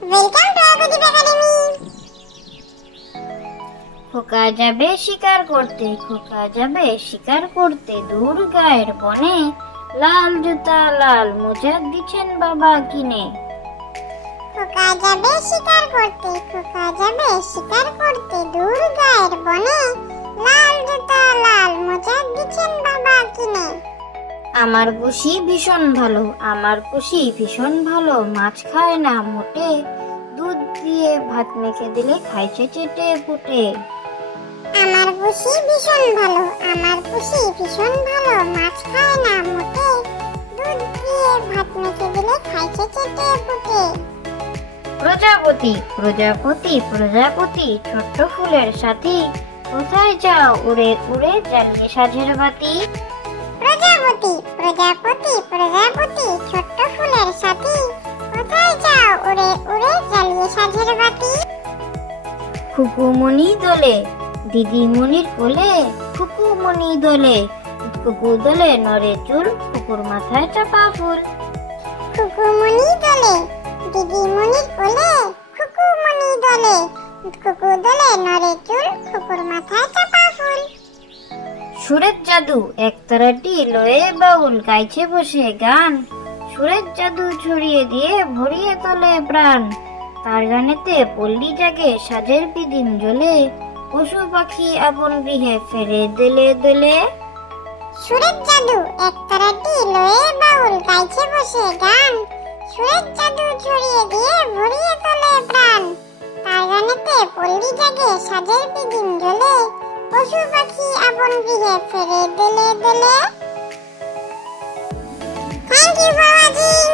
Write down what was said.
Welcome to আবুদীপ academy. খোকা যাবে শিকার করতে, খোকা যাবে শিকার করতে, দূর গায়ের বনে, লাল জুতা লাল মোজা দিচ্ছেন বাবা কিনে। খোকা যাবে শিকার করতে, খোকা যাবে শিকার করতে, দূর গায়ের বনে, লাল জুতা লাল মোজা দিচ্ছেন বাবা কিনে। আমার পুষি ভীষণ ভালো, আমার পুষি ভীষণ ভালো, মাছ খায় না মোটে, দুধ দিয়ে ভাত মেখে দিলে খাইছে চেটে পুটে। আমার পুষি ভীষণ ভালো, আমার পুষি ভীষণ ভালো, মাছ খায় না মোটে, দুধ দিয়ে ভাত মেখে দিলে খাইছে চেটে পুটে। প্রজাপতি প্রজাপতি প্রজাপতি, ছোট্ট ফুলের সাথী, কোথায় যাও উড়ে উড়ে জ্বালিয়ে সাঝের বাতি। প্রজাপতি প্রজাপতি প্রজাপতি, ছোট্ট ফুলের সাথী, কোথায় যাও উড়ে উড়ে জ্বালিয়ে সাঝের বাতি। খুকুমণি দোলে দিদিমণির কোলে, খুকুমণি দোলে, খুকু দোলে নড়ে চুল, খুকুর মাথায় চাপা ফুল। খুকুমণি দোলে দিদিমণির কোলে, খুকুমণি দোলে, খুকু দোলে নড়ে চুল, খুকুর মাথায় চাপা ফুল। সুরের জাদু একতারাটি লয়ে বাউল গাইছে বসে গান, সুরের জাদু ছড়িয়ে দিয়ে ভরিয়ে তোলে প্রাণ। তার গানেতে পল্লী জাগে সাজের বিদিন জ্বলে, পশু পাখি আপন গৃহে ফেরে দোলে দোলে। সুরের জাদু একতারাটি লয়ে বাউল গাইছে বসে গান, সুরের জাদু ছড়িয়ে দিয়ে ভরিয়ে তোলে প্রাণ। তার গানেতে পল্লী জাগে সাজের বিদিন জ্বলে, পশু পাখি আপন গৃহে ফেরে দোলে দোলে। Thank you for watching.